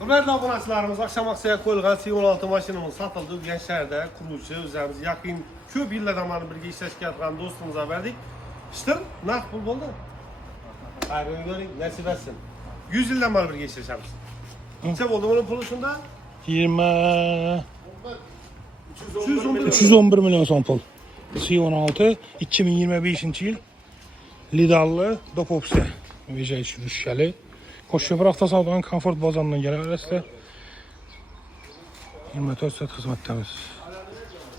Hürmetli obunachilarimiz, akşam aksaya qo'yilgan C16 mashinamiz sotildi. Urganchlarda quruvchi, o'zimiz yaqin ko'p yillardan beri birga ishlashga turgan do'stimizga berdik. Ishtir, naqd pul bo'ldi. Xayrini ko'ring, nasib etsin. 100 yildan beri birga ishlashamiz. Necha bo'ldi buning puli shunda? 311 milyon son pul. C16 2025-yil Lidallı Dopopsi. Vijay Shurishali. Ko'shib avtosavdoning komfort bozoridan kelaverasizda. 24 soat xizmatdamiz.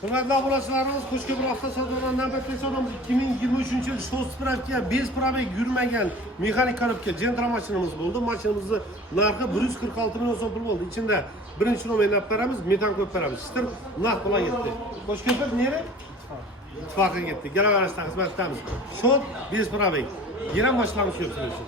Hurmatli obunachilarimiz, Qo'shko'pir avtosavdodan navbatdagi savdomiz 2023-yil shoss spravka, bez probeg yurmagan mexanik korobka Gentra mashinamiz bo'ldi. Mashinamizning narxi 146 million so'm pul bo'ldi. Ichida birinchi nomerni olib beramiz, metan qo'yib beramiz. Ishtir naqd bilan ketdi. Qo'shko'pir nere? İttifoqqa ketdi. Galaverasdan xizmatdamiz. Shot, bez probeg. Yana mashinamiz ko'p bo'lsin.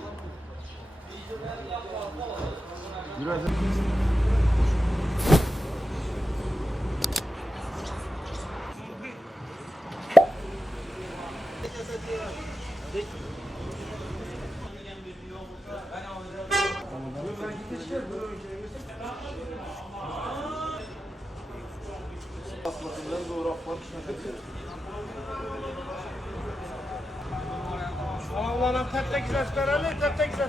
Allah'ım tek güzel tek güzel.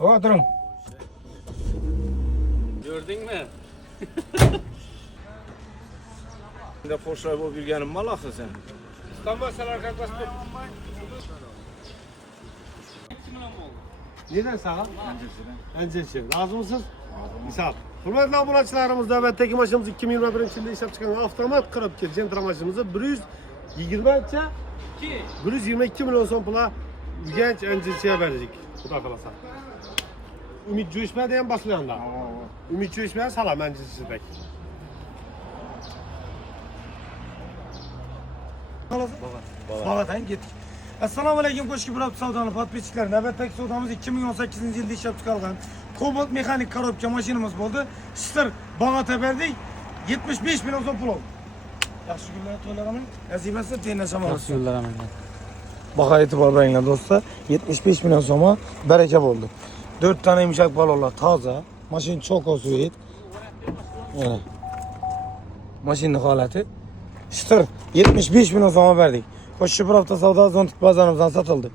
Oturun. Gördün mü? Şimdi Porsche bu bilgenin mal akı sen. İstanbul Salar Kaklas. Neden sağ? Öncesi. Razı mısınız? Misal. Hürmetli obunachilarimiz, navbatdagi mashinamiz 2021-yilda ishlab chiqqan avtomat korobka Gentra mashinamizni 122 million so'm pulga Urganch NJC'ga berdik. Xudo xolasa. Umid jo'shmadi ham boshliganda. Umid jo'shmadi, salom NJC'dek. Bağatan gittik. Assalamu alaykum Qo'shko'pir avtosavdoning podpischiklari. Navbatdagi savdomiz 2018-yilda ishlab chiqarilgan Cobalt mexanik korobka mashinamiz bo'ldi. Shtir bag'ata berdik. 75 million so'm pul oldi. Yaxshi kunlar to'laraman. Nasibasi tenlashaman. Nasıl yollaraman? Bağa e'tibor beringlar do'stlar. 75 million so'mga baraka bo'ldi. 4 tane yumshoq balonlar toza. Mashina choko suyit. Mana. Mashinaning holati. Shtir 75 million so'mga berdik. Qo'shko'pir avtosavdo zontik bozorimizdan sotildi.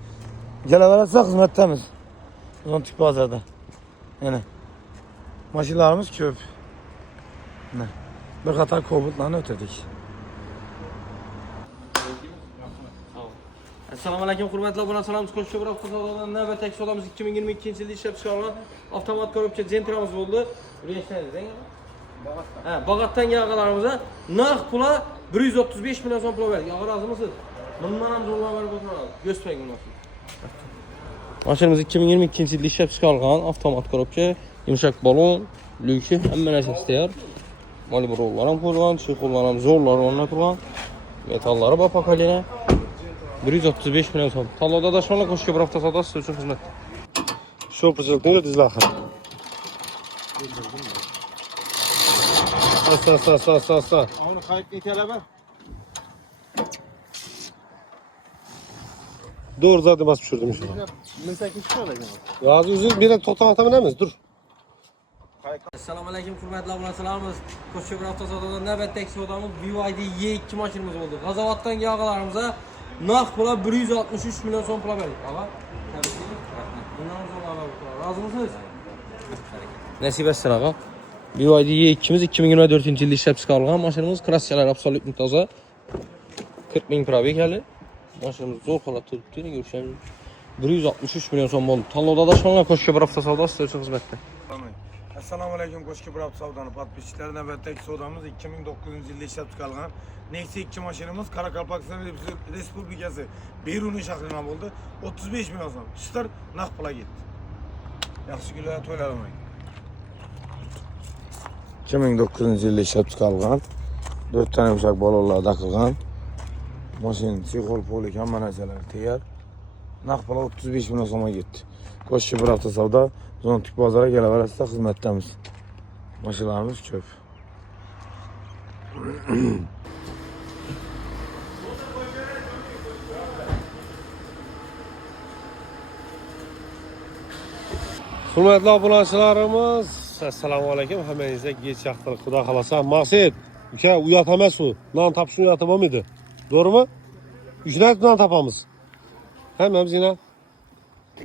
Kelaversa xizmatdamiz. Zontik bozorda. Yana. Mashinalarimiz ko'p. Mana. Bir qator Cobaltlarni o'tadik. Assalomu alaykum hurmatli obunachilarimiz, Qo'shko'pir avtosavdodan navbatdagi savdomiz 2022-yilda ishlab chiqarilgan avtomat korobka Gentramiz bo'ldi. Urganchdan. Ha, Bag'atdan kelganlarimizga naqd pula 135 million so'm pul berdik. Og'ir rozimisiz? Bundan ham zo'rlar berib o'tiramiz. Göstereyim bunu. Mashinamiz 2022-yilda ishlab chiqarilgan avtomat korobka, yumshoq balon, lyuki, hamma narsasi tayyor. Malibrolar ham qo'yilgan, chexollar ham zo'rlar o'rnatilgan. Metallari bor pakalina. 135 million so'm. Tanlovda adashmalar Qo'shko'pir avtosavdosi siz uchun xizmat. Shu projektni dizlaxir. Asa. Onu kayıt niteleber. Doğru zaten basıp düşürdüm şu an. Mesela kim çıkıyor? Razı yüzü bir de totalata binemeyiz. Dur. Assalomu alaykum hurmatli obunachilarimiz. Qo'shko'pir avtosavdodan navbatdagi savdomiz BYD Y2 mashinamiz bo'ldi. G'azovatdan kelganlarimizga naqd pula 163 million so'm pul berdik. Ava. Bundan zo'rlar rozimisiz? Nasib etsin ağa. BYD Y2'miz 2024-yilda ishlab chiqarilgan mashinamiz, kraskalar absolut toza. 40 ming probeg hali. Mashinamiz zo'r holatda turibdi, ko'rishingiz. 163 million so'm bo'ldi. Tanlovda adashmalar Qo'shko'pir avtosavdosi siz uchun xizmatda. Assalomu alaykum Qo'shko'pir avtosavdoning podpischiklari. Navbatdagi savdomiz 2009-yilda ishlab chiqarilgan Nexia 2 mashinamiz Qoraqalpog'iston Respublikasi Beruniy shahridan bo'ldi. 35 million so'm. Shtir naqd pulga ketdi. Yaxshi kunlar to'ylaramang. 2009-yilda ishlab chiqarilgan 4 tane yumshoq balonlar taqilgan mashina chexol polik hamma narsalari tayyor. Naqd pul 35 million so'mga ketdi. Qo'shko'pir avtosavdo zontik bozorga kelaverasizda xizmatdamiz. Mashinalarimiz ko'p. Hürmetli obunachilarimiz, assalomu alaykum. Hammangizga geç yaxtalik xudo xolasa. Maqsad, uka uyat emas u. Non topishni uyati bo'lmaydi. To'g'rimi? Uchrayib non topamiz. Hammamiz yana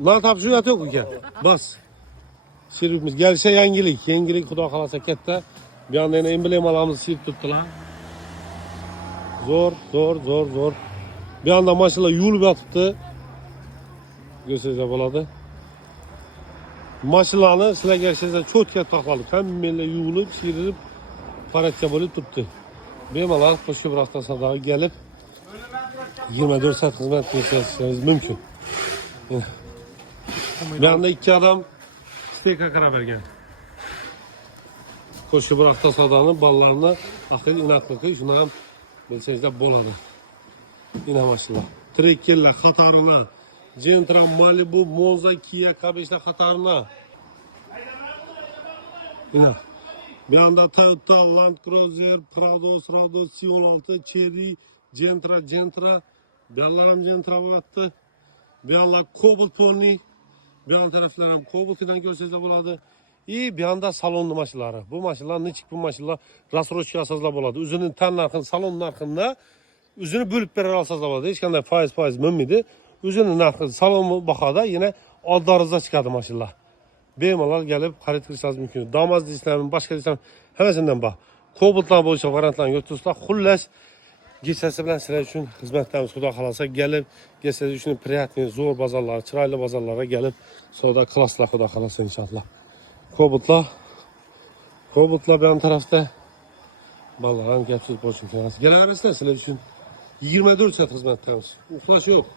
non topishni uyati yo'q uka. Bas. Sirimiz kelsa yangilik xudo xolasa katta. Bu yoqda yana emblemalarimizni sirib tutdilar. Zo'r. Bu yoqda mashinalar yuvilib yotibdi. Ko'rsangizlar bo'ladi. Mashinalarni sizlarga kelsangiz cho'tka taqolib, hammalar yuvilib, shirilib, paradga bo'lib turibdi. Bemalol qo'shib bir hafta savdoga kelib 24 soat xizmat qilishingiz mumkin. Bu yoqda ikki odam steka qarab bergan. Qo'shib bir hafta savdoni bolalarni axir inatligi shuni ham bilsangizlar bo'ladi. Ina mashinalar. Trekkerlar xatorini Gentra, Malibu, Monza, Kia, K5'ler xatarına. Yine. Bir anda Toyota, Land Cruiser, Prado, C16, Cherry, Gentra. Bir yanlarım Gentra bulattı. Bir yanlar Cobalt Pony. Bir yan taraflar hem Cobalt'dan görseniz buladı. Bir yanda salonlu maşinları. Bu maşinler ne çık bu maşinler rasroçki asazla buladı. Üzünün ten narxını, salonun narxında üzünü bölüp verir asazla buladı. Hiç kanda faiz mümmidi. Üzünün narxı salonu baxada yine adlarınızda çıkardı maşallah. Bemalol gelip xarid qilsangiz mumkin. Damaz deysizlarmi, boshqa deysizlarmi, hammasidan bor. Cobaltlar bo'yicha variantlarni yo'qotsa, xullas kechasi bilan sizlar uchun xizmatdamiz. Xudo xolasa kelib, kechasi uchun приятный, zo'r bozorlar, chiroyli bozorlarga kelib, savdo qilasizlar xudo xolasa inshaalloh. Cobaltlar bu yon tarafda bolalar ham gapsiz bo'lishi kerak. Kelaverasizlar sizlar uchun 24 soat xizmatdamiz. Uxlash yo'q.